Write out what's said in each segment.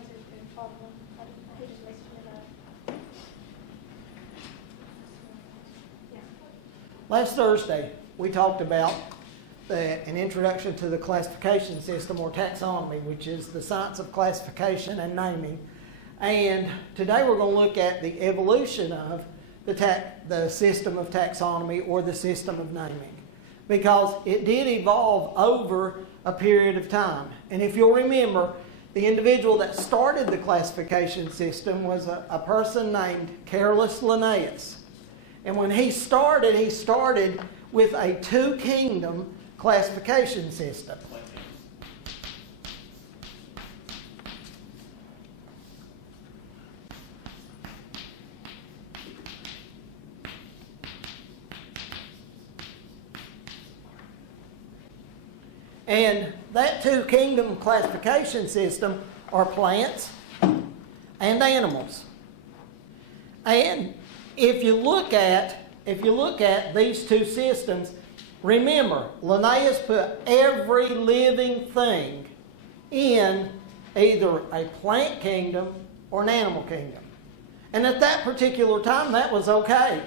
guys have been following. He just mixed it up. Yeah. Last Thursday, we talked about an introduction to the classification system, or taxonomy, which is the science of classification and naming. And today we're going to look at the evolution of the system of taxonomy, or the system of naming, because it did evolve over a period of time. And if you'll remember, the individual that started the classification system was a person named Carolus Linnaeus. And when he started with a two-kingdom classification system. And that two-kingdom classification system are plants and animals. And if you look at these two systems, remember, Linnaeus put every living thing in either a plant kingdom or an animal kingdom. And at that particular time, that was okay,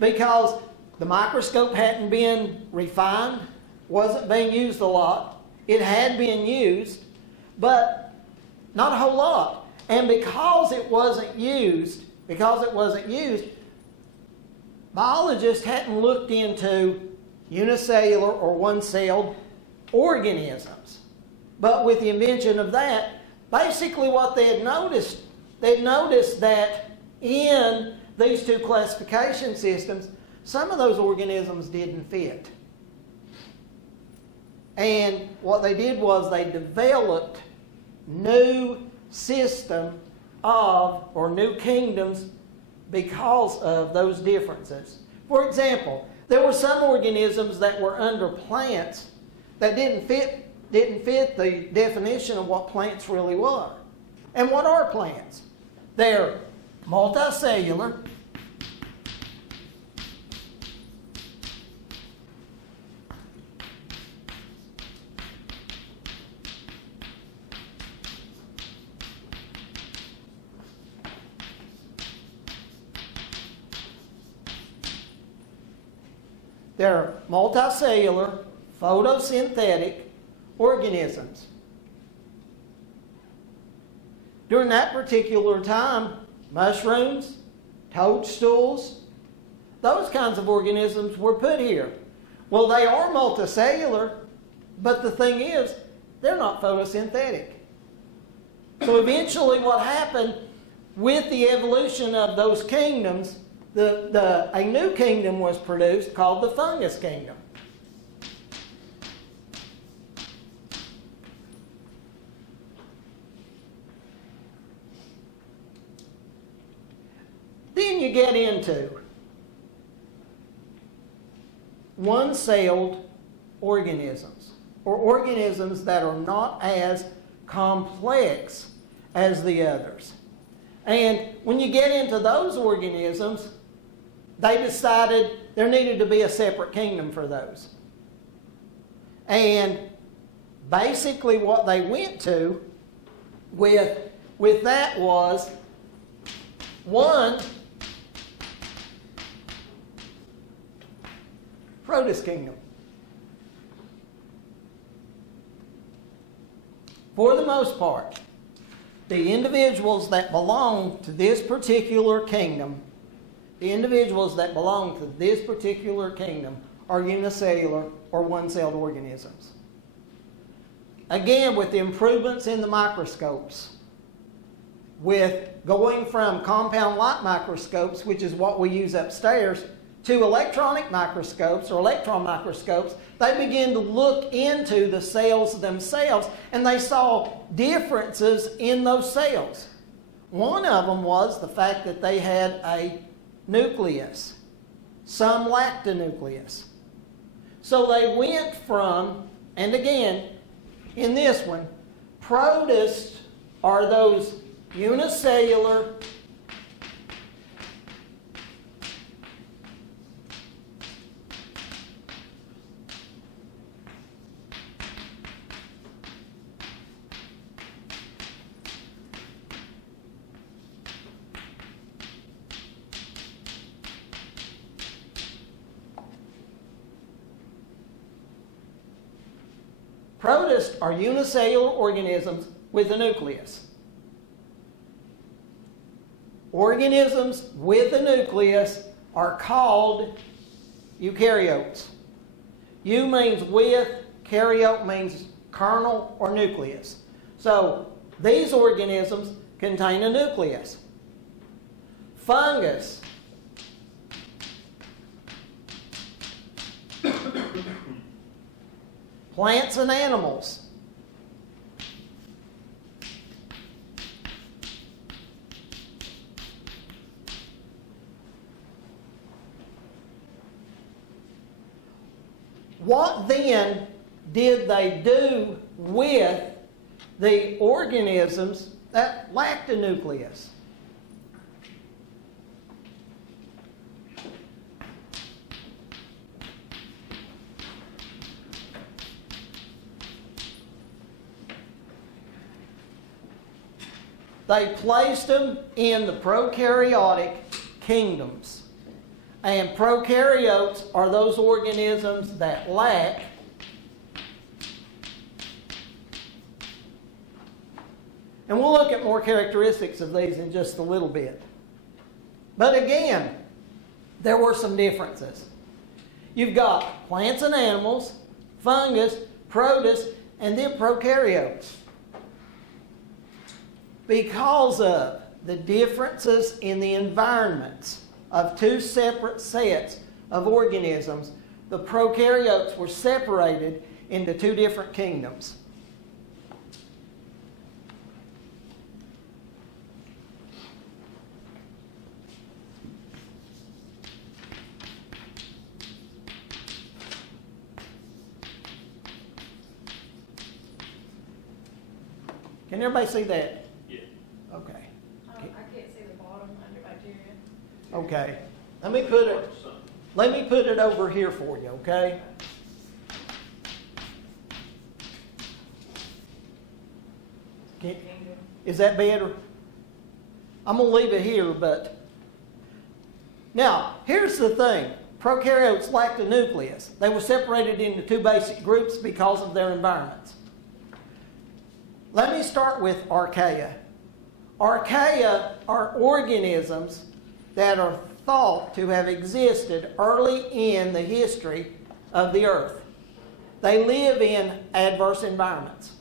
because the microscope hadn't been refined, wasn't being used a lot. It had been used, but not a whole lot. And because it wasn't used, biologists hadn't looked into unicellular or one-celled organisms. But with the invention of that, basically what they had noticed that in these two classification systems, some of those organisms didn't fit. And what they did was they developed new system or new kingdoms because of those differences. For example, there were some organisms that were under plants that didn't fit the definition of what plants really were. And what are plants? They're multicellular, they're multicellular, photosynthetic organisms. During that particular time, mushrooms, toadstools, those kinds of organisms were put here. Well, they are multicellular, but the thing is, they're not photosynthetic. So eventually what happened with the evolution of those kingdoms, a new kingdom was produced called the fungus kingdom. Then you get into one-celled organisms, or organisms that are not as complex as the others. And when you get into those organisms, they decided there needed to be a separate kingdom for those. And basically what they went to with that was, one, Protus kingdom. For the most part, the individuals that belong to this particular kingdom are unicellular or one-celled organisms. Again, with the improvements in the microscopes, with going from compound light microscopes, which is what we use upstairs, to electronic microscopes or electron microscopes, they began to look into the cells themselves, and they saw differences in those cells. One of them was the fact that they had a nucleus. Some lacked a nucleus. So they went from, and again, in this one, protists are those unicellular Protists are unicellular organisms with a nucleus. Organisms with a nucleus are called eukaryotes. Eu means with, karyote means kernel or nucleus. So these organisms contain a nucleus. Fungus. Plants and animals. What then did they do with the organisms that lacked a nucleus? They placed them in the prokaryotic kingdoms. And prokaryotes are those organisms that lack and we'll look at more characteristics of these in just a little bit. But again, there were some differences. You've got plants and animals, fungus, protists, and then prokaryotes. Because of the differences in the environments of two separate sets of organisms, the prokaryotes were separated into two different kingdoms. Can everybody see that? Yeah. Okay. I can't see the bottom under bacteria. Okay. Let me put it over here for you, okay? Is that better? I'm going to leave it here, but... Now, here's the thing. Prokaryotes lacked a nucleus. They were separated into two basic groups because of their environments. Let me start with archaea. Archaea are organisms that are thought to have existed early in the history of the earth. They live in adverse environments.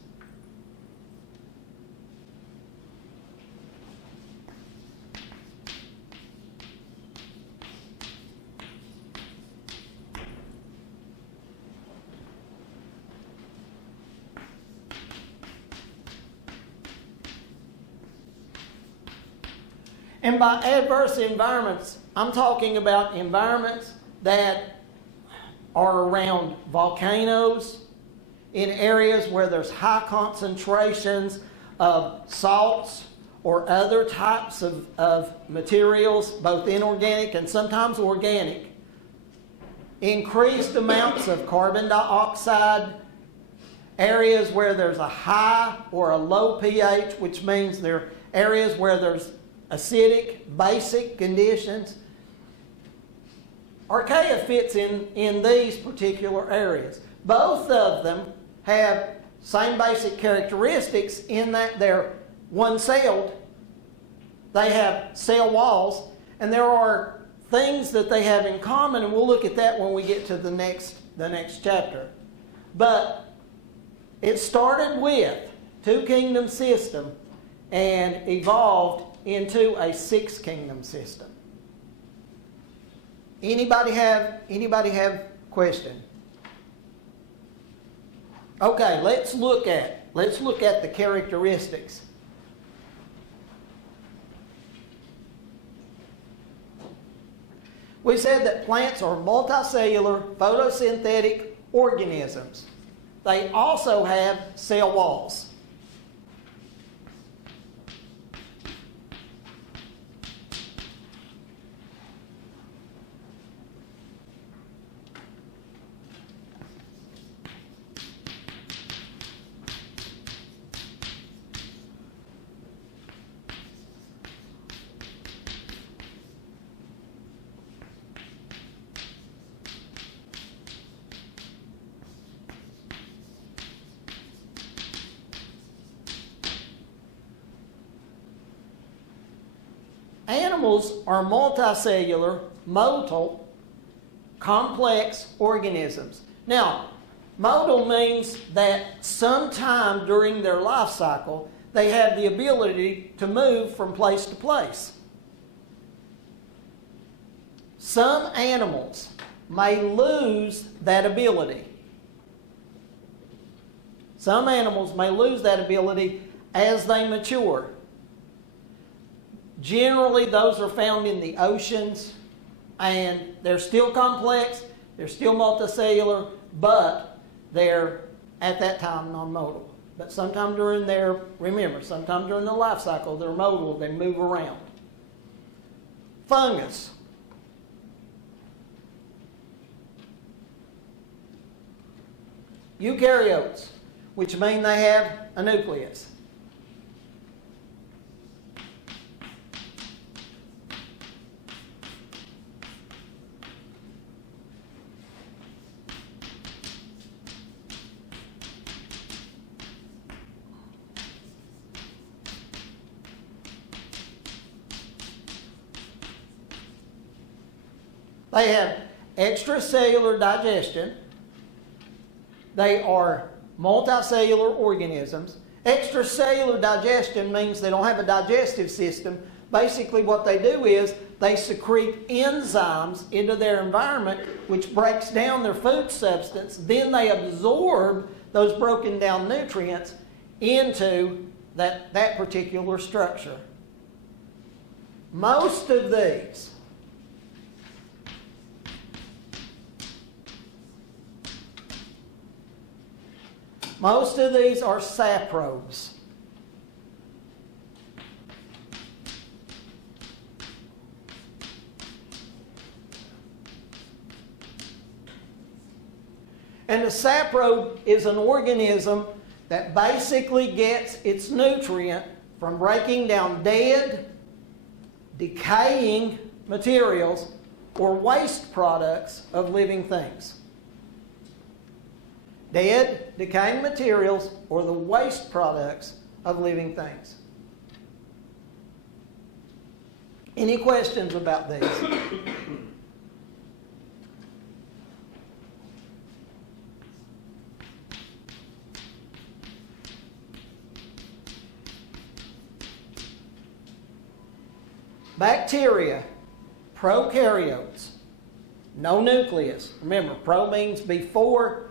And by adverse environments, I'm talking about environments that are around volcanoes, in areas where there's high concentrations of salts or other types of materials, both inorganic and sometimes organic. Increased amounts of carbon dioxide, areas where there's a high or a low pH, which means they're areas where there's acidic, basic conditions. Archaea fits in these particular areas. Both of them have same basic characteristics in that they're one-celled. They have cell walls, and there are things that they have in common, and we'll look at that when we get to the next chapter. But it started with two-kingdom system and evolved into a six-kingdom system. Anybody have question? Okay, let's look at the characteristics. We said that plants are multicellular photosynthetic organisms. They also have cell walls. animals are multicellular, motile, complex organisms. Now, motile means that sometime during their life cycle, they have the ability to move from place to place. Some animals may lose that ability. Some animals may lose that ability as they mature. Generally, those are found in the oceans, and they're still complex, they're still multicellular, but they're, at that time, non-motile. But sometime during their, remember, sometime during the life cycle, they're motile, they move around. Fungus. Eukaryotes, which mean they have a nucleus. They have extracellular digestion. They are multicellular organisms. Extracellular digestion means they don't have a digestive system. Basically what they do is they secrete enzymes into their environment which breaks down their food substance. Then they absorb those broken down nutrients into that particular structure. Most of these are saprobes. And a saprobe is an organism that basically gets its nutrient from breaking down dead, decaying materials or waste products of living things. Dead, decaying materials, or the waste products of living things. Any questions about these? Bacteria, prokaryotes, no nucleus. Remember, pro means before.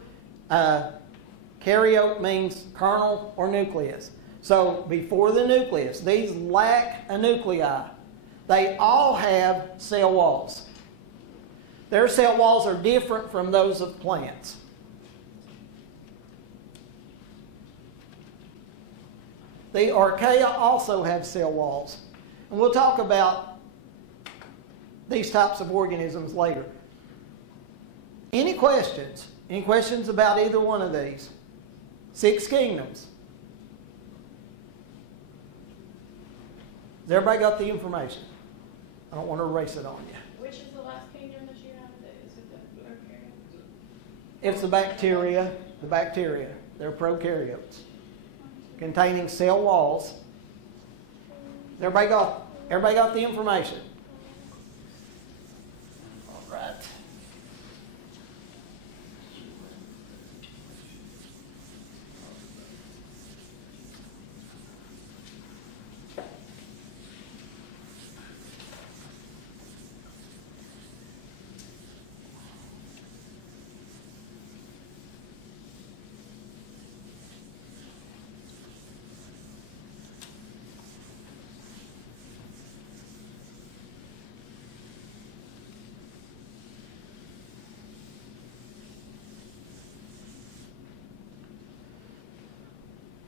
Karyote means kernel or nucleus. So before the nucleus, these lack a nuclei. They all have cell walls. Their cell walls are different from those of plants. The archaea also have cell walls. And we'll talk about these types of organisms later. Any questions? Any questions about either one of these? 6 kingdoms. Has everybody got the information? I don't want to erase it on you. Which is the last kingdom that you have? Is it the prokaryotes? It's the bacteria. The bacteria. They're prokaryotes. Containing cell walls. Everybody got the information? All right.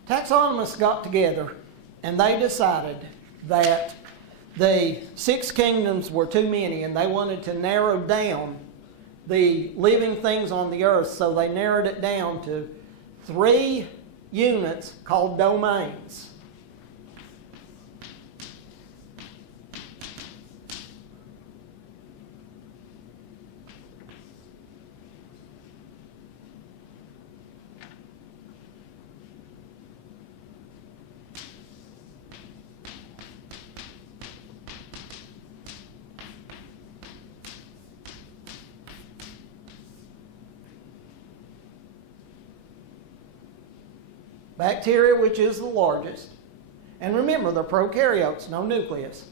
Taxonomists got together and they decided that the 6 kingdoms were too many and they wanted to narrow down the living things on the earth, so they narrowed it down to 3 units called domains. bacteria, which is the largest. And remember, they're prokaryotes, no nucleus.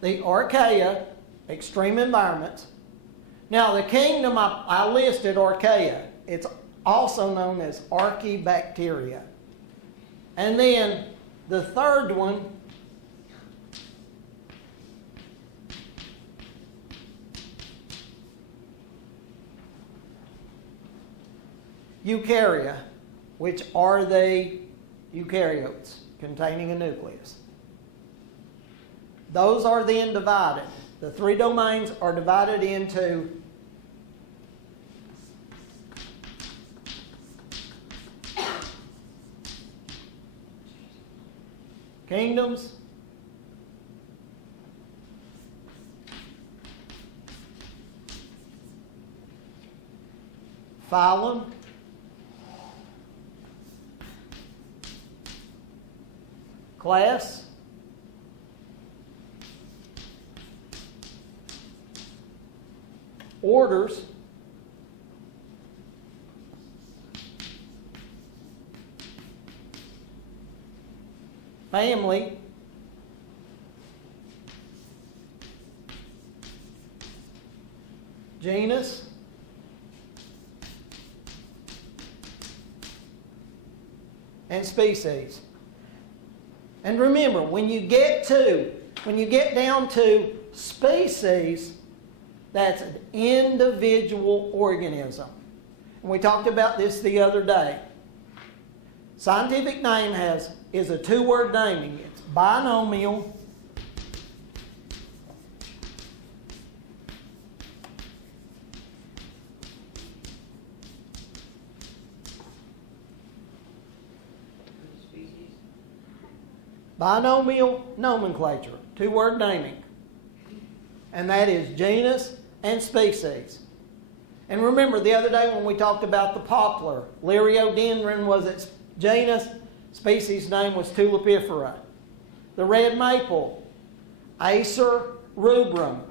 The archaea, extreme environments. Now, the kingdom I listed, archaea. It's also known as archaebacteria. And then the third one, eukarya, which are the eukaryotes containing a nucleus. Those are then divided. The three domains are divided into kingdoms, phylum, class, orders, family, genus, and species. And remember, when you get down to species, that's an individual organism. And we talked about this the other day. Scientific name is a two-word naming. It's binomial nomenclature, two-word naming. And that is genus and species. And remember the other day when we talked about the poplar, Liriodendron was its genus, species name was Tulipifera. The red maple, Acer rubrum.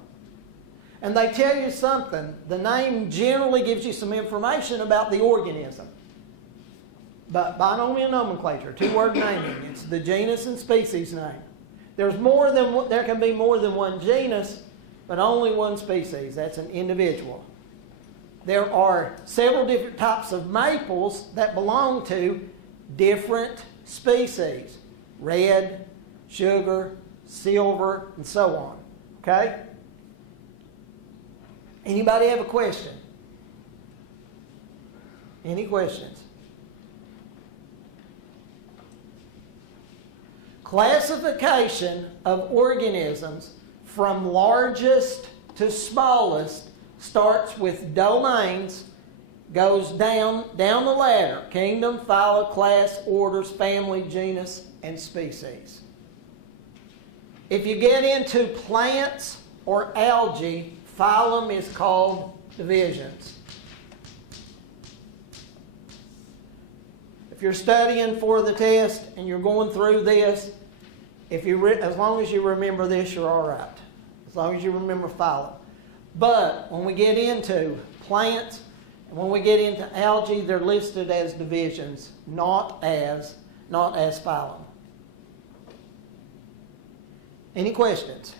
And they tell you something, the name generally gives you some information about the organism. But binomial nomenclature, two-word naming, it's the genus and species name. There can be more than one genus, but only one species. That's an individual. There are several different types of maples that belong to different species. Red, sugar, silver, and so on. Okay? Anybody have a question? Any questions? Classification of organisms from largest to smallest starts with domains, goes down the ladder. Kingdom, phyla, class, orders, family, genus, and species. If you get into plants or algae, phylum is called divisions. If you're studying for the test and you're going through this, as long as you remember this, you're all right. As long as you remember phylum. But when we get into plants and when we get into algae, they're listed as divisions, not as phylum. Any questions?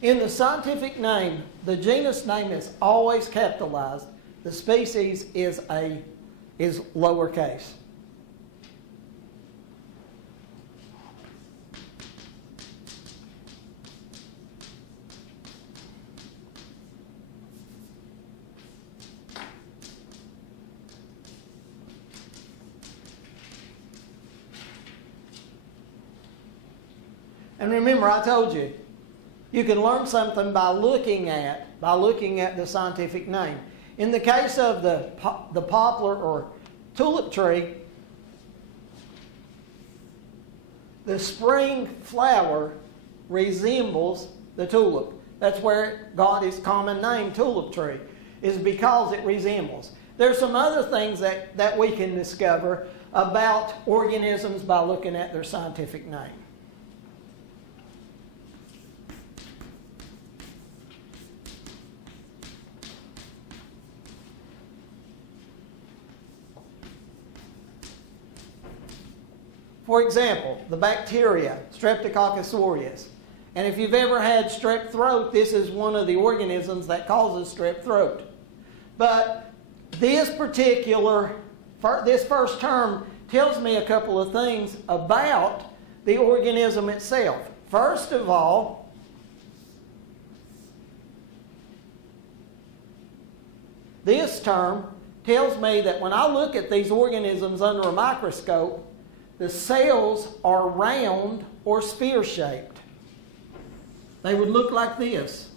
In the scientific name, the genus name is always capitalized. The species is lowercase. And remember, I told you, you can learn something by looking at the scientific name. In the case of the poplar or tulip tree, the spring flower resembles the tulip. That's where it got its common name, tulip tree, is because it resembles. There's some other things that we can discover about organisms by looking at their scientific name. For example, the bacteria, Streptococcus aureus. And if you've ever had strep throat, this is one of the organisms that causes strep throat. But this first term tells me a couple of things about the organism itself. First of all, this term tells me that when I look at these organisms under a microscope, the cells are round or spear-shaped. They would look like this.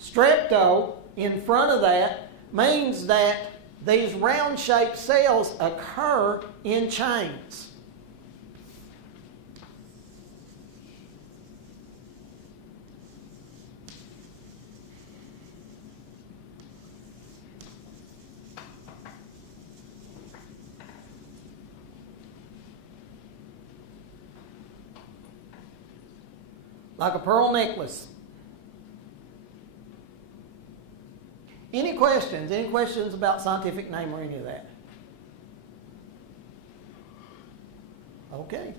Strepto, in front of that, means that these round-shaped cells occur in chains. Like a pearl necklace. Any questions? Any questions about scientific name or any of that? Okay.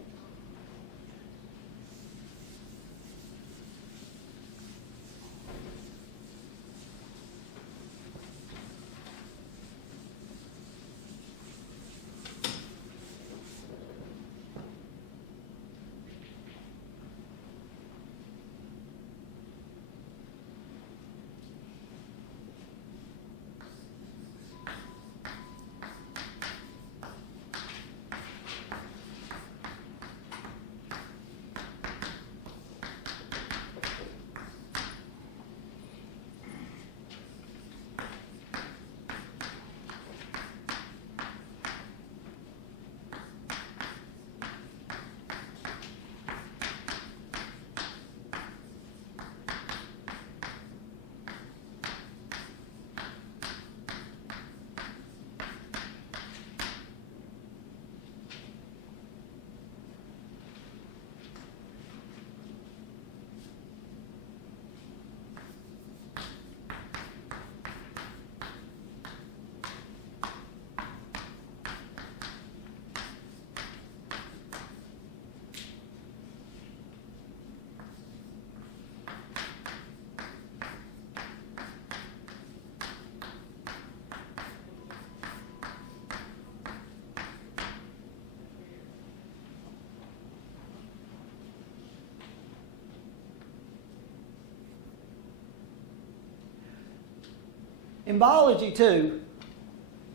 In biology, too,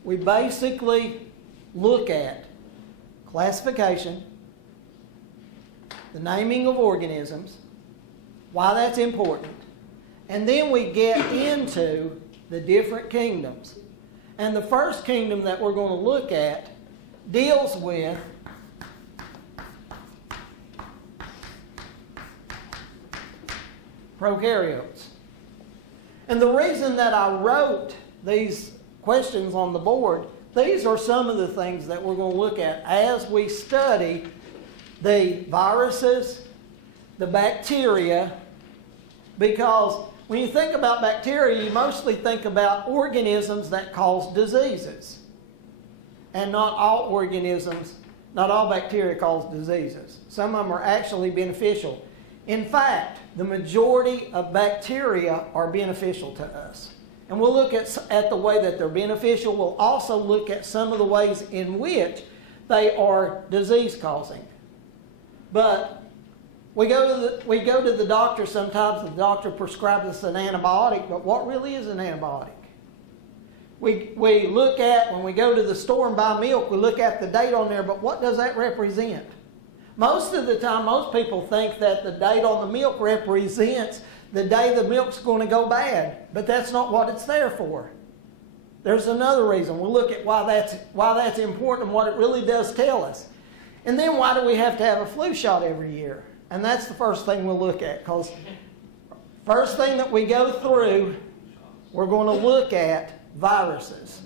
we basically look at classification, the naming of organisms, why that's important, and then we get into the different kingdoms. And the first kingdom that we're going to look at deals with prokaryotes. And the reason that I wrote these questions on the board, these are some of the things that we're going to look at as we study the viruses, the bacteria, because when you think about bacteria, you mostly think about organisms that cause diseases. And not all organisms Not all bacteria cause diseases. Some of them are actually beneficial. In fact, the majority of bacteria are beneficial to us. And we'll look at the way that they're beneficial. We'll also look at some of the ways in which they are disease-causing. But we go to the doctor sometimes, the doctor prescribes us an antibiotic, but what really is an antibiotic? We look at, when we go to the store and buy milk, we look at the date on there, but what does that represent? Most of the time, most people think that the date on the milk represents the day the milk's going to go bad, but that's not what it's there for. There's another reason. We'll look at why that's important and what it really does tell us. And then why do we have to have a flu shot every year? And that's the first thing we'll look at, because first thing that we go through, we're going to look at viruses.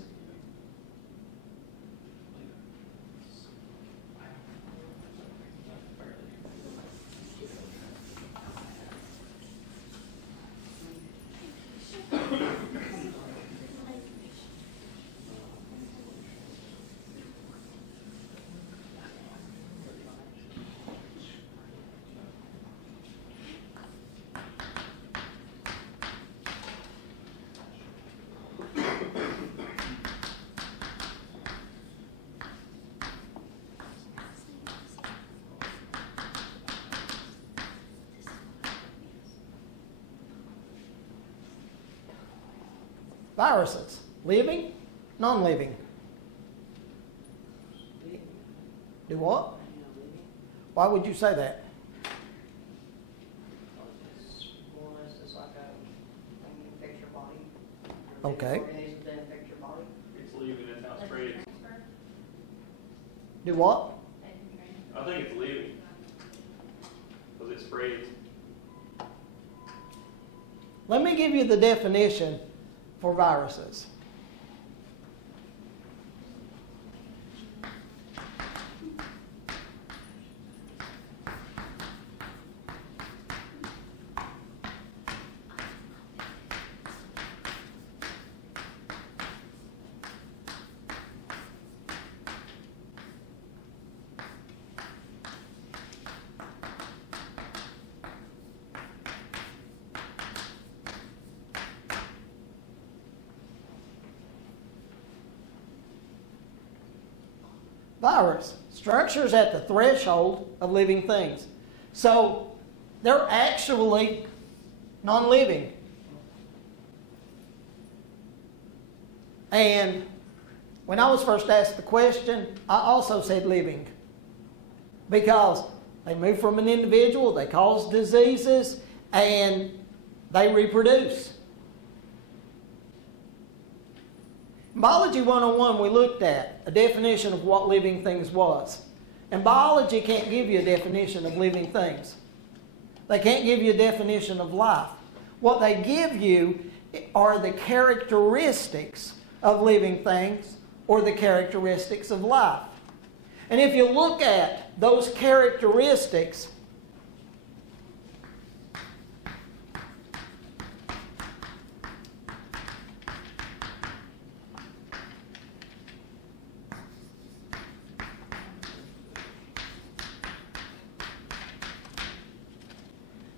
Viruses. Living, non-living. Do what? Why would you say that? It's more or less just like a thing that affects your body. Okay. Organisms that affect your body. It's living, that's how it spreads. Do what? I think it's living. Because it spreads. Let me give you the definition for viruses. Virus, structures at the threshold of living things. So they're actually non-living. And when I was first asked the question, I also said living. Because they move from an individual, they cause diseases, and they reproduce. Biology 101, we looked at a definition of what living things was. And biology can't give you a definition of living things. They can't give you a definition of life. What they give you are the characteristics of living things or the characteristics of life. And if you look at those characteristics,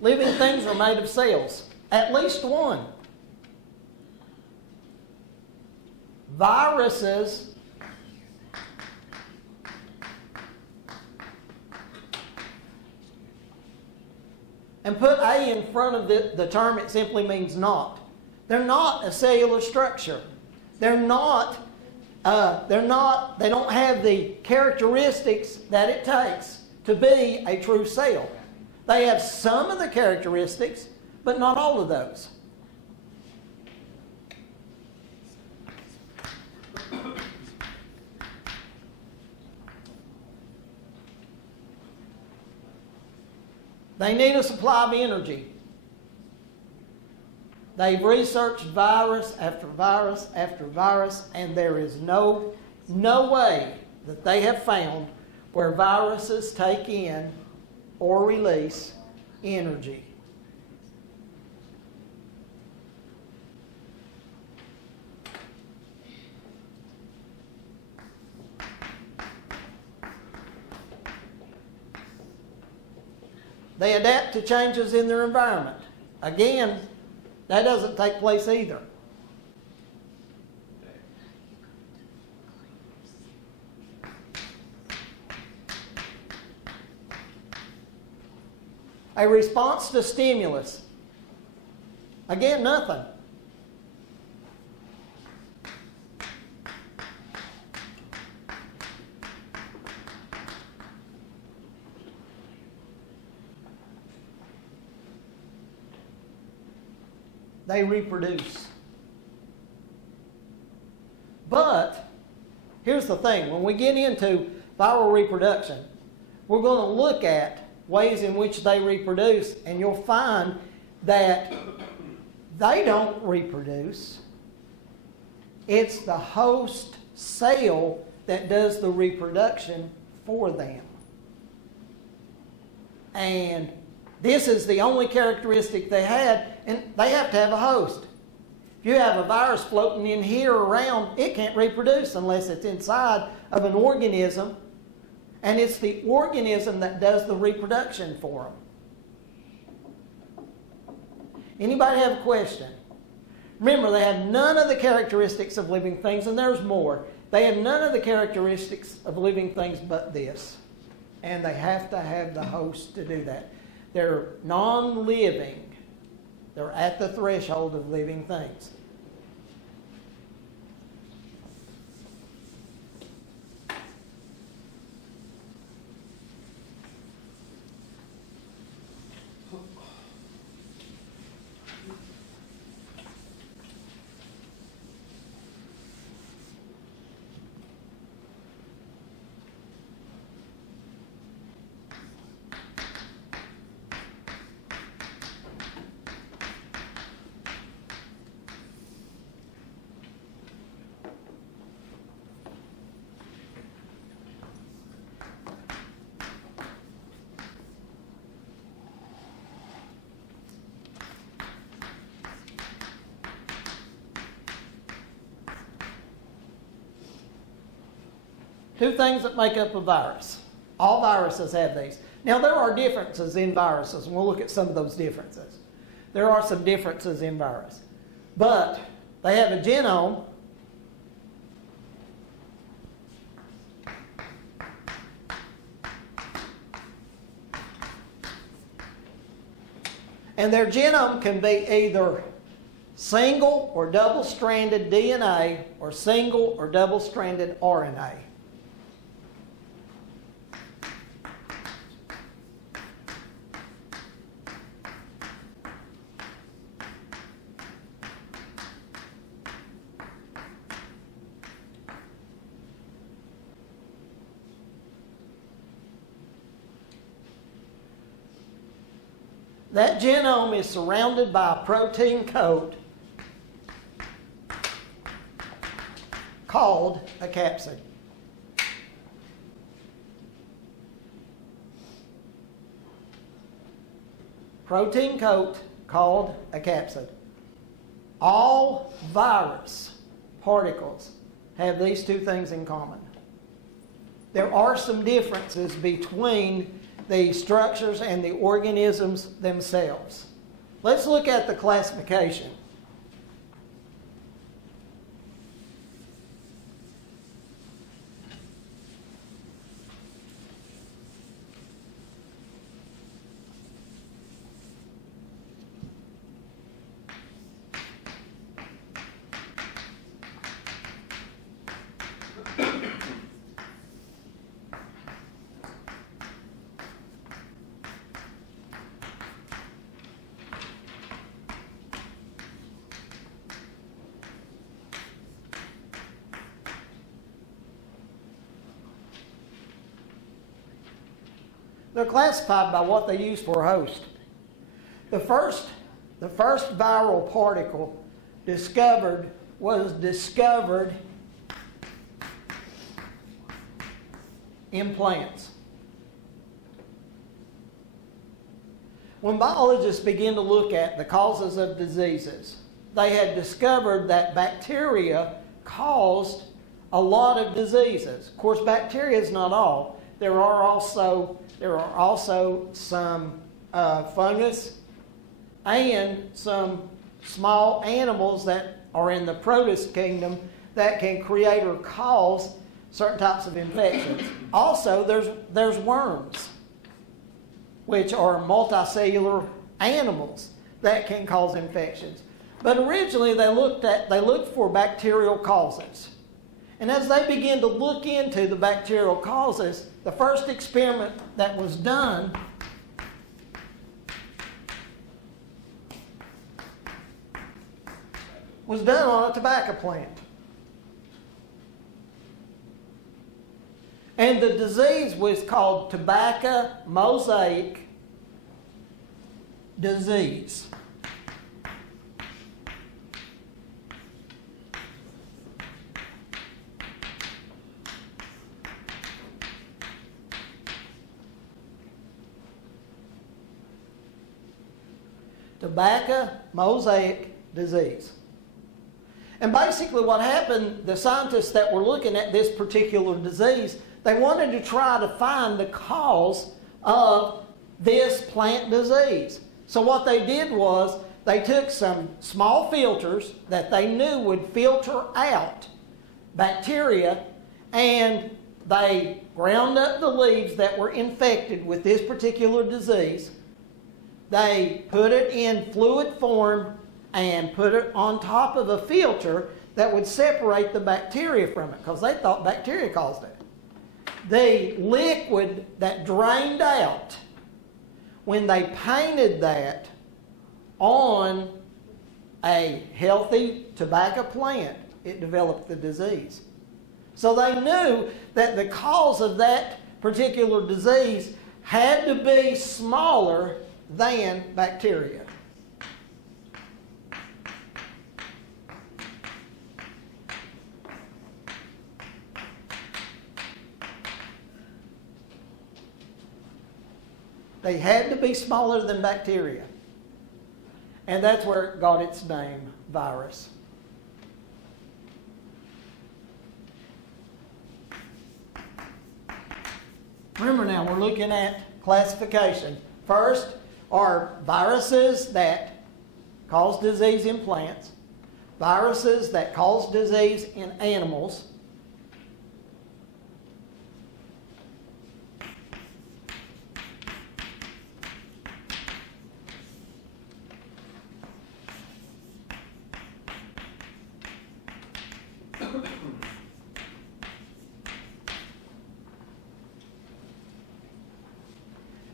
living things are made of cells, at least one. Viruses and put A in front of the term, it simply means not. They're not a cellular structure. They don't have the characteristics that it takes to be a true cell. They have some of the characteristics, but not all of those. They need a supply of energy. They've researched virus after virus after virus, and there is no way that they have found where viruses take in or release energy. They adapt to changes in their environment. Again, that doesn't take place either. A response to stimulus. Again, nothing. They reproduce. But here's the thing. When we get into viral reproduction, we're going to look at ways in which they reproduce, and you'll find that they don't reproduce. It's the host cell that does the reproduction for them. And this is the only characteristic they had, and they have to have a host. If you have a virus floating in here around, it can't reproduce unless it's inside of an organism, and it's the organism that does the reproduction for them. Anybody have a question? Remember, they have none of the characteristics of living things, and there's more. They have none of the characteristics of living things but this. And they have to have the host to do that. They're non-living. They're at the threshold of living things. Two things that make up a virus. All viruses have these. Now, there are differences in viruses, and we'll look at some of those differences. There are some differences in virus. But they have a genome, and their genome can be either single or double-stranded DNA or single or double-stranded RNA. That genome is surrounded by a protein coat called a capsid. Protein coat called a capsid. All virus particles have these two things in common. There are some differences between the structures and the organisms themselves. Let's look at the classification. They're classified by what they use for a host. The first viral particle was discovered in plants. When biologists began to look at the causes of diseases, they had discovered that bacteria caused a lot of diseases. Of course, bacteria is not all. There are also some fungus and some small animals that are in the protist kingdom that can create or cause certain types of infections. Also, there's worms, which are multicellular animals that can cause infections. But originally they looked for bacterial causes. And as they began to look into the bacterial causes, the first experiment that was done on a tobacco plant. And the disease was called tobacco mosaic disease. Tobacco mosaic disease. And basically what happened, the scientists that were looking at this particular disease, they wanted to try to find the cause of this plant disease. So what they did was they took some small filters that they knew would filter out bacteria, and they ground up the leaves that were infected with this particular disease. They put it in fluid form and put it on top of a filter that would separate the bacteria from it, because they thought bacteria caused it. The liquid that drained out, when they painted that on a healthy tobacco plant, it developed the disease. So they knew that the cause of that particular disease had to be smaller than bacteria. They had to be smaller than bacteria. And that's where it got its name, virus. Remember now, we're looking at classification. First are viruses that cause disease in plants, viruses that cause disease in animals,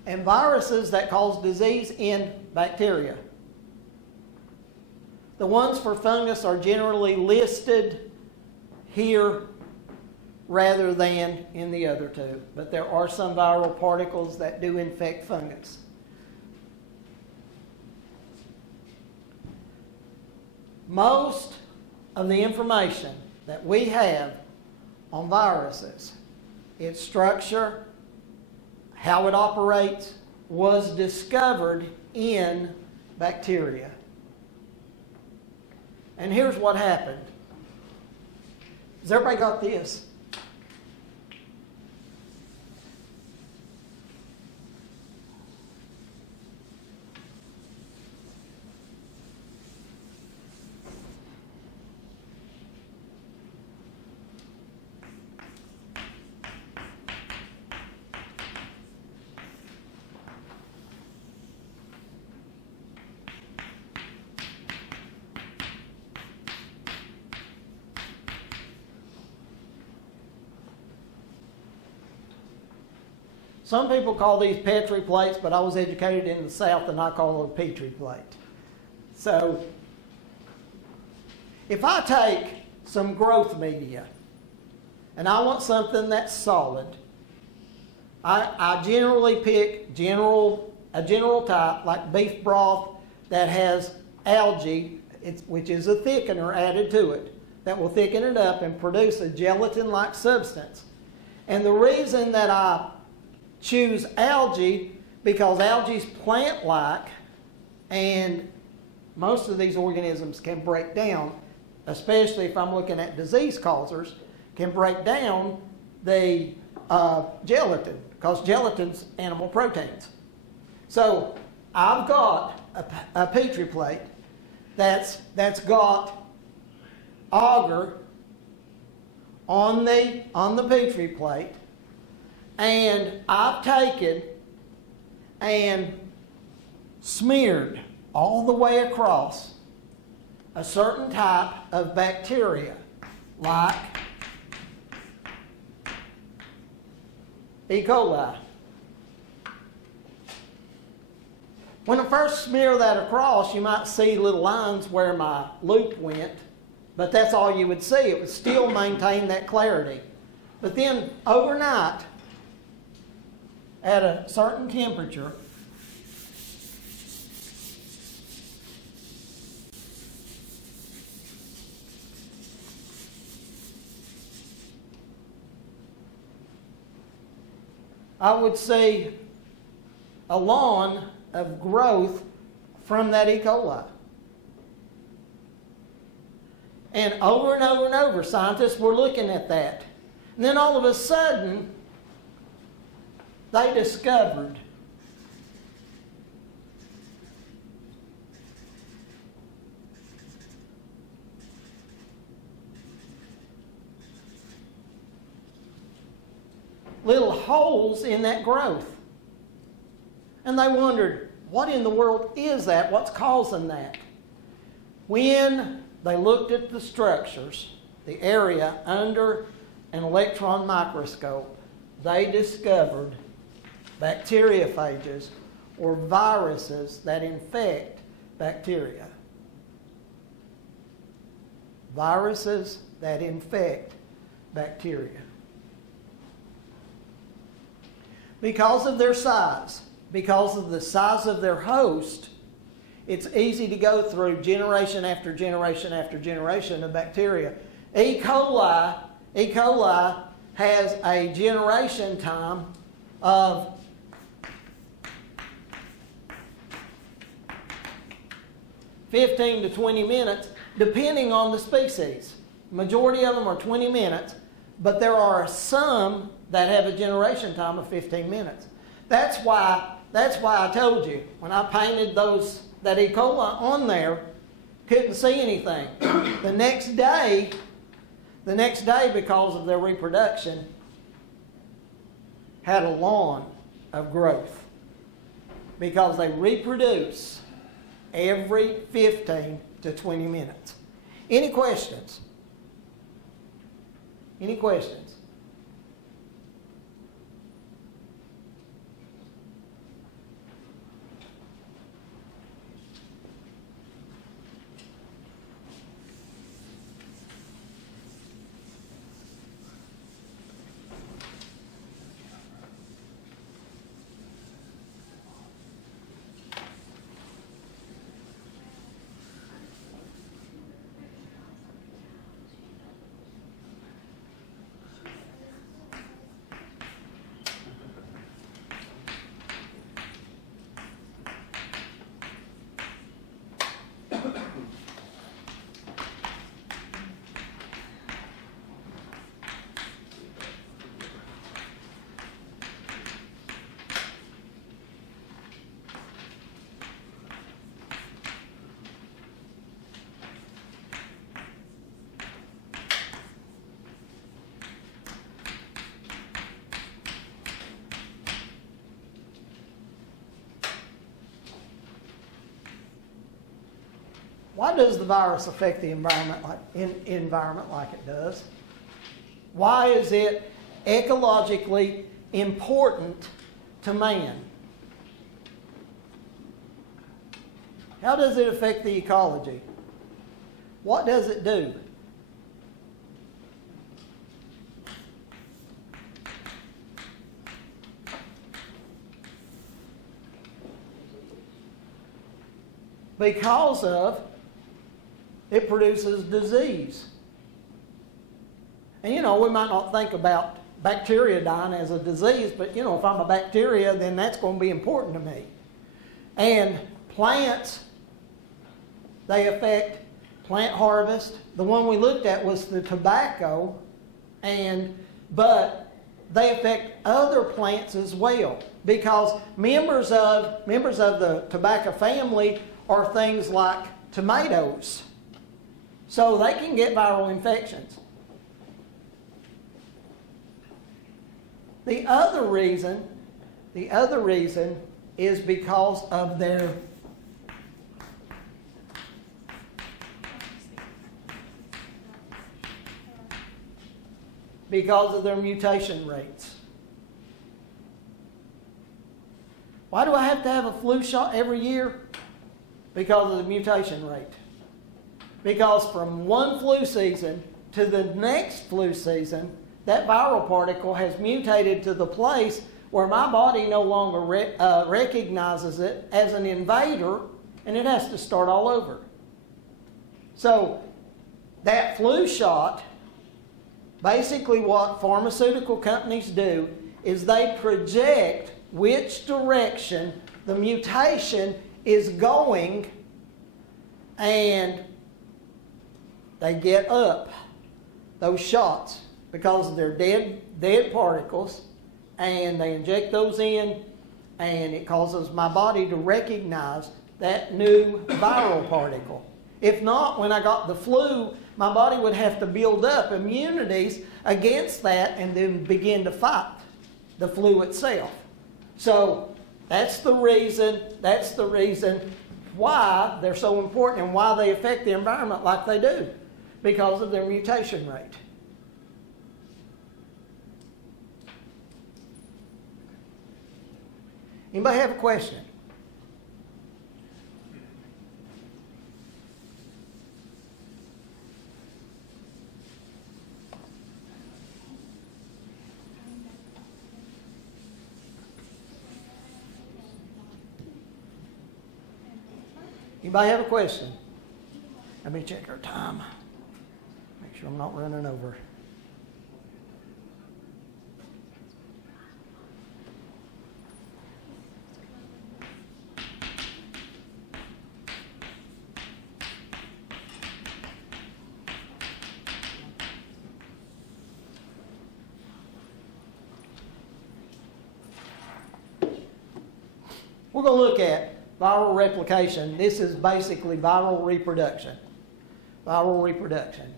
and viruses that cause disease in bacteria. The ones for fungus are generally listed here rather than in the other two, but there are some viral particles that do infect fungus. Most of the information that we have on viruses, its structure, how it operates, was discovered in bacteria. And here's what happened. Has everybody got this? Some people call these Petri plates, but I was educated in the South and I call it a Petri plate. So, if I take some growth media and I want something that's solid, I generally pick a general type like beef broth that has algae, which is a thickener added to it, that will thicken it up and produce a gelatin-like substance. And the reason that I choose algae, because algae is plant-like, and most of these organisms can break down, especially if I'm looking at disease causers, can break down the gelatin, because gelatin's animal proteins. So I've got a Petri plate that's got agar on the Petri plate, and I've taken and smeared all the way across a certain type of bacteria, like E. coli. When I first smear that across, you might see little lines where my loop went, but that's all you would see. It would still maintain that clarity. But then overnight, at a certain temperature, I would see a lawn of growth from that E. coli. And over, scientists were looking at that. And then all of a sudden, they discovered little holes in that growth. And they wondered, what in the world is that? What's causing that? When they looked at the structures, the area under an electron microscope, they discovered bacteriophages, or viruses that infect bacteria. Viruses that infect bacteria. Because of their size, because of the size of their host, it's easy to go through generation after generation after generation of bacteria. E. coli has a generation time of 15 to 20 minutes, depending on the species. Majority of them are 20 minutes, but there are some that have a generation time of 15 minutes. That's why I told you, when I painted that E. coli on there, couldn't see anything. The next day, because of their reproduction, had a lawn of growth. Because they reproduce every 15 to 20 minutes. Any questions? Any questions? Why does the virus affect the environment like it does? Why is it ecologically important to man? How does it affect the ecology? What does it do? Because of it produces disease. And we might not think about bacteria dying as a disease, but if I'm a bacteria, then that's going to be important to me. And plants, they affect plant harvest. The one we looked at was the tobacco, but they affect other plants as well, because members of the tobacco family are things like tomatoes. So they can get viral infections. The other reason is because of their mutation rates. Why do I have to have a flu shot every year? Because of the mutation rate. Because from one flu season to the next flu season, that viral particle has mutated to the place where my body no longer recognizes it as an invader, and it has to start all over. So that flu shot, basically what pharmaceutical companies do is they project which direction the mutation is going, and they get up those shots because they're dead particles, and they inject those in, and it causes my body to recognize that new viral particle. If not, when I got the flu, my body would have to build up immunities against that and then begin to fight the flu itself. So that's the reason why they're so important and why they affect the environment like they do, because of their mutation rate. Anybody have a question? Anybody have a question? Let me check our time. Make sure I'm not running over. We're going to look at viral replication. This is basically viral reproduction. Viral reproduction.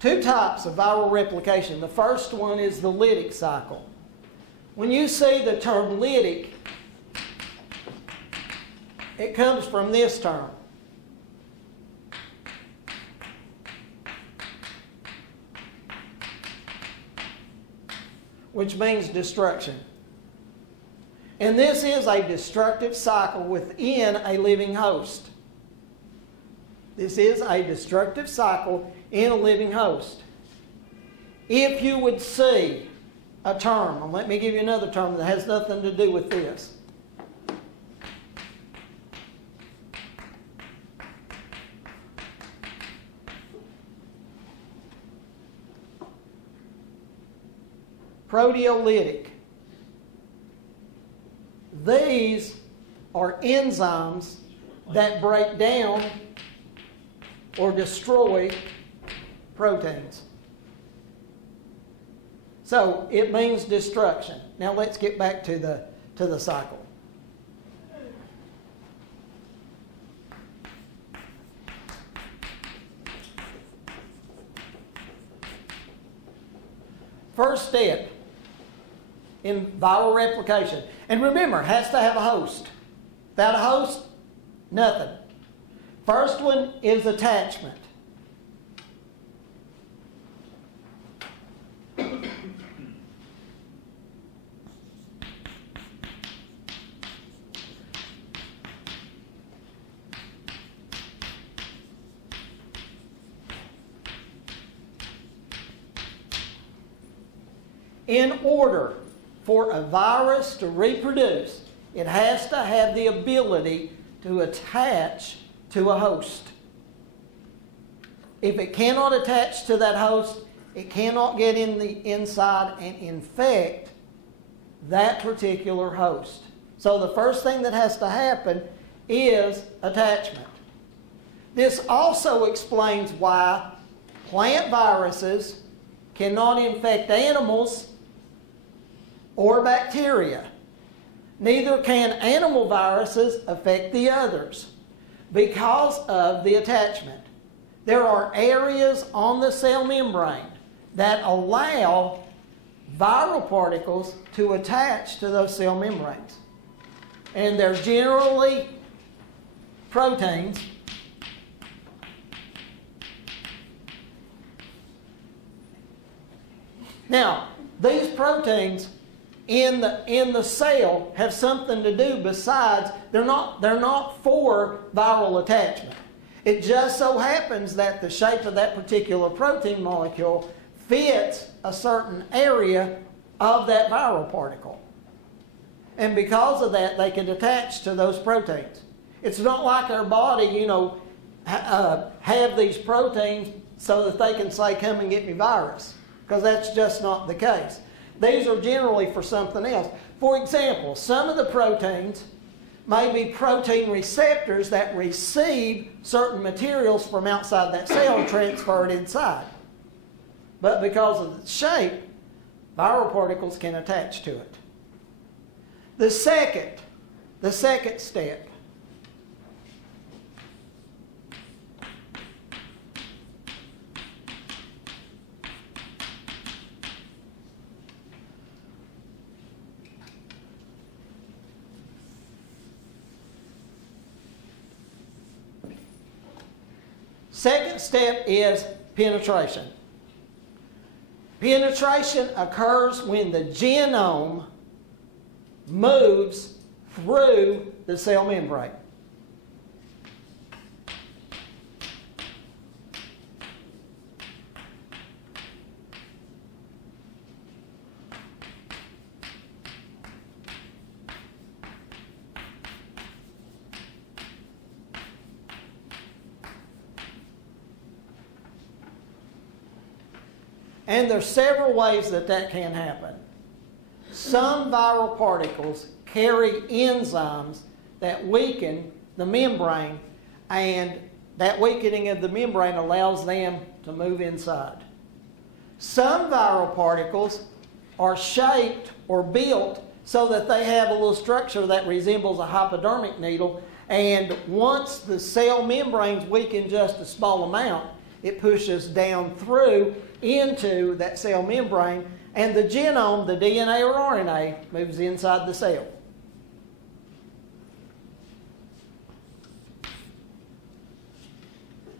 Two types of viral replication. The first one is the lytic cycle. When you see the term lytic, it comes from this term. Which means destruction. And this is a destructive cycle within a living host. This is a destructive cycle in a living host. If you would see a term, and let me give you another term that has nothing to do with this. Proteolytic. These are enzymes that break down or destroy proteins. So it means destruction. Now let's get back to the cycle. First step in viral replication. And remember, it has to have a host. Without a host, nothing. First one is attachment. In order for a virus to reproduce, it has to have the ability to attach to a host. If it cannot attach to that host, it cannot get in the inside and infect that particular host. So the first thing that has to happen is attachment. This also explains why plant viruses cannot infect animals or bacteria. Neither can animal viruses affect the others because of the attachment. There are areas on the cell membrane that allow viral particles to attach to those cell membranes. And they're generally proteins Now, these proteins in the cell have something to do besides, they're not for viral attachment. It just so happens that the shape of that particular protein molecule fits a certain area of that viral particle. And because of that, they can attach to those proteins. It's not like our body, have these proteins so that they can say, come and get me virus. Because that's just not the case. These are generally for something else. For example, some of the proteins may be protein receptors that receive certain materials from outside that cell and transfer it inside. But because of the shape, viral particles can attach to it. The second step. Second step is penetration. Penetration occurs when the genome moves through the cell membrane. And there's several ways that can happen. Some viral particles carry enzymes that weaken the membrane, and that weakening of the membrane allows them to move inside. Some viral particles are shaped or built so that they have a little structure that resembles a hypodermic needle, and once the cell membrane's weakened just a small amount, it pushes down through into that cell membrane, and the genome, the DNA or RNA, moves inside the cell.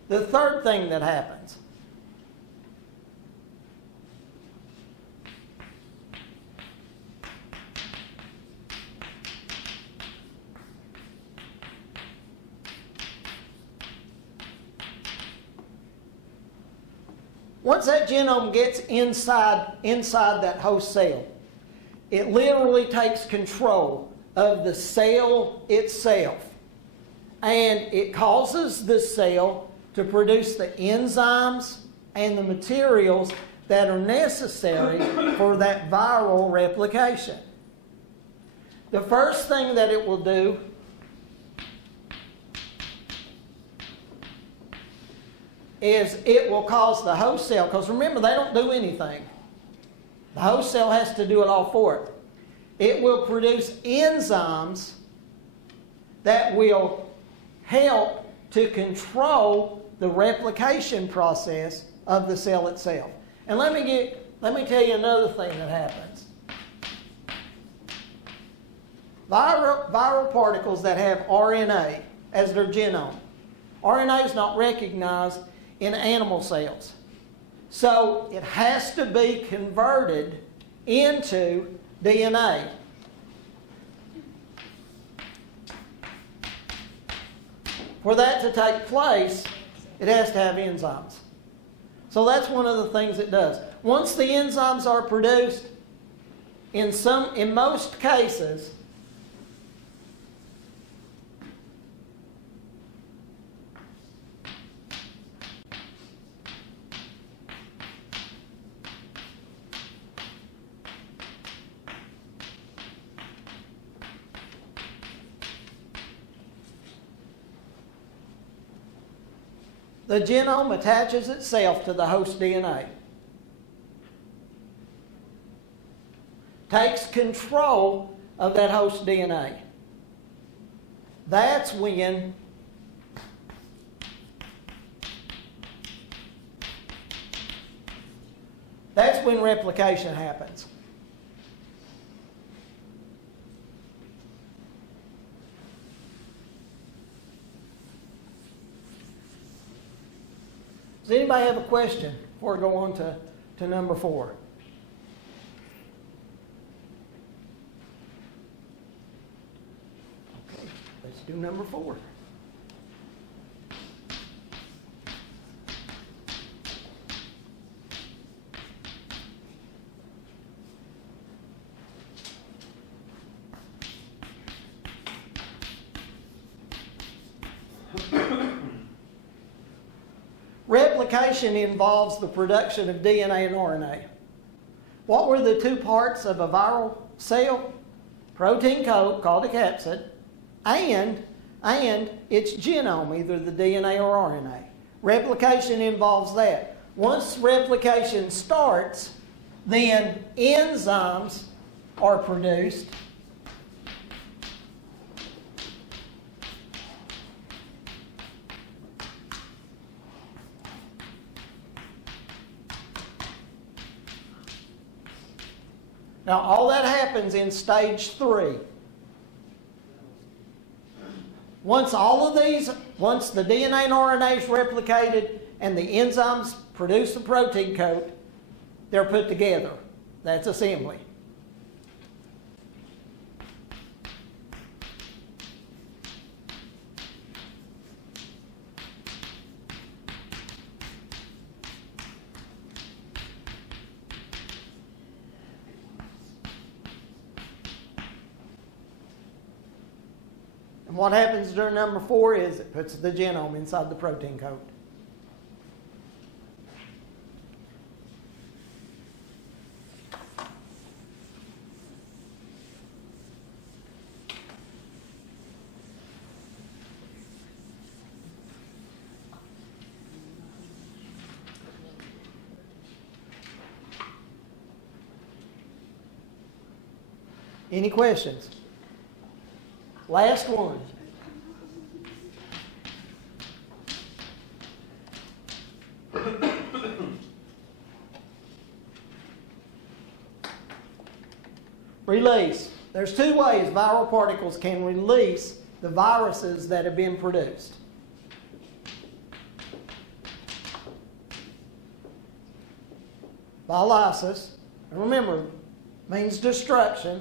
The third thing that happens once that genome gets inside that host cell, it literally takes control of the cell itself. And it causes the cell to produce the enzymes and the materials that are necessary for that viral replication. The first thing that it will do is it will cause the host cell, because remember, they don't do anything. The host cell has to do it all for it. It will produce enzymes that will help to control the replication process of the cell itself. And let me tell you another thing that happens. Viral particles that have RNA as their genome. RNA is not recognized in animal cells. So it has to be converted into DNA. For that to take place, it has to have enzymes. So that's one of the things it does. Once the enzymes are produced, in most cases, the genome attaches itself to the host DNA. Takes control of that host DNA. That's when replication happens. Does anybody have a question before we go on to number 4? Okay, let's do number 4. Replication involves the production of DNA and RNA. What were the two parts of a viral cell? Protein coat, called a capsid, and its genome, either the DNA or RNA. Replication involves that. Once replication starts, then enzymes are produced. Now, all that happens in stage 3. Once the DNA and RNA is replicated and the enzymes produce the protein coat, they're put together. That's assembly. And what happens during number 4 is it puts the genome inside the protein coat. Any questions? Last one. Release. There's 2 ways viral particles can release the viruses that have been produced. By lysis, and remember, means destruction.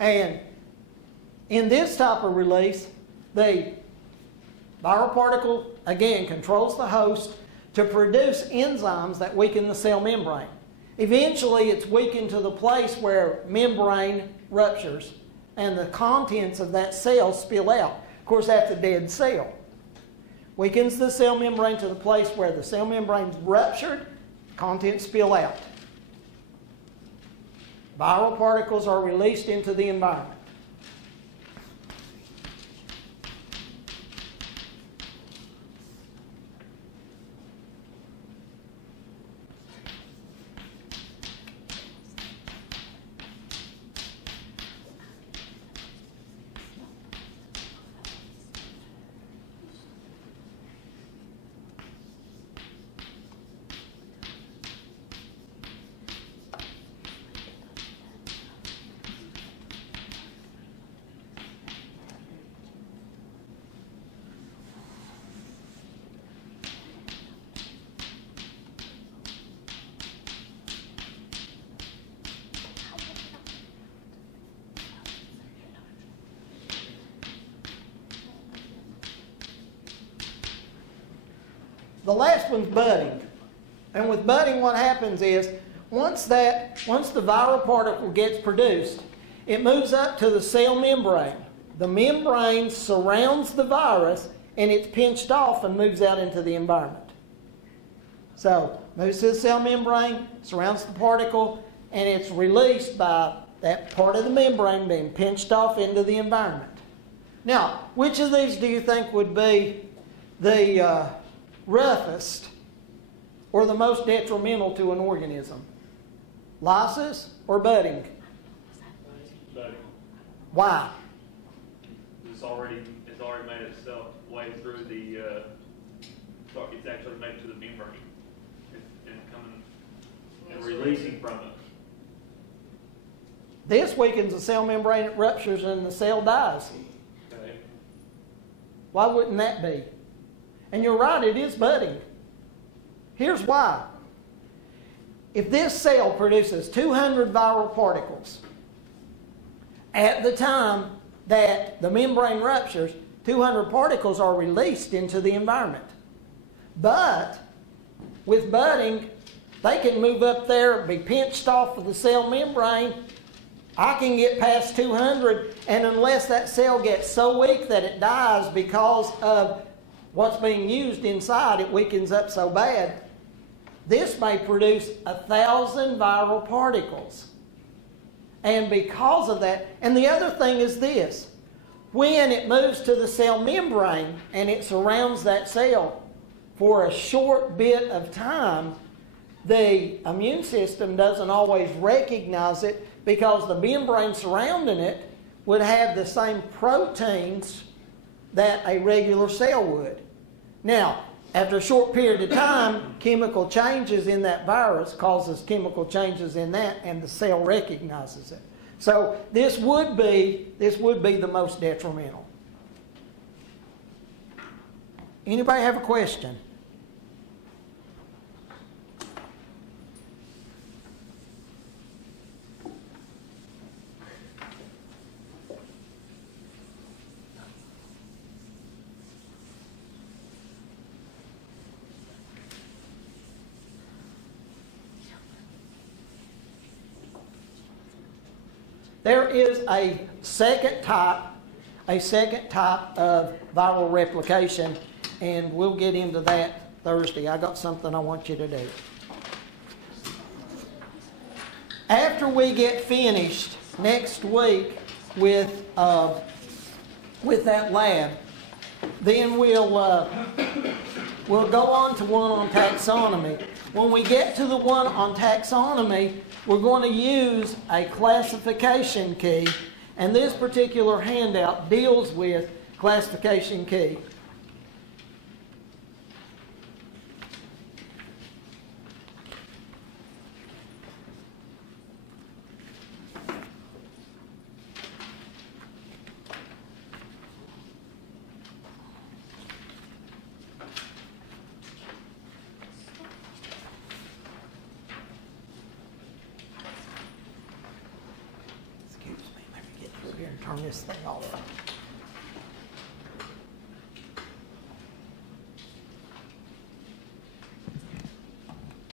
And in this type of release, the viral particle, again, controls the host to produce enzymes that weaken the cell membrane. Eventually, it's weakened to the place where membrane ruptures and the contents of that cell spill out. Of course, that's a dead cell. Weakens the cell membrane to the place where the cell membrane's ruptured, contents spill out. Viral particles are released into the environment. The last one's budding. And with budding, what happens is, once the viral particle gets produced, it moves up to the cell membrane. The membrane surrounds the virus, and it's pinched off and moves out into the environment. So, moves to the cell membrane, surrounds the particle, and it's released by that part of the membrane being pinched off into the environment. Now, which of these do you think would be the roughest or the most detrimental to an organism? Lysis or budding? Budding. Why? It's already made itself way through the, it's actually made it to the membrane. And coming and releasing from it. This weakens the cell membrane, it ruptures, and the cell dies. Okay. Why wouldn't that be? And you're right, it is budding. Here's why. If this cell produces 200 viral particles, at the time that the membrane ruptures, 200 particles are released into the environment. But with budding, they can move up there, be pinched off of the cell membrane. I can get past 200, and unless that cell gets so weak that it dies because of what's being used inside, it weakens up so bad, this may produce 1,000 viral particles. And because of that, and the other thing is this, when it moves to the cell membrane and it surrounds that cell for a short bit of time, the immune system doesn't always recognize it because the membrane surrounding it would have the same proteins that a regular cell would. Now, after a short period of time, chemical changes in that virus causes chemical changes in that, and the cell recognizes it. So this would be the most detrimental. Anybody have a question? There is a second type of viral replication, and we'll get into that Thursday. I got something I want you to do. After we get finished next week with that lab, then we'll go on to one on taxonomy. When we get to the one on taxonomy, we're going to use a classification key, and this particular handout deals with classification key. Turn this thing off.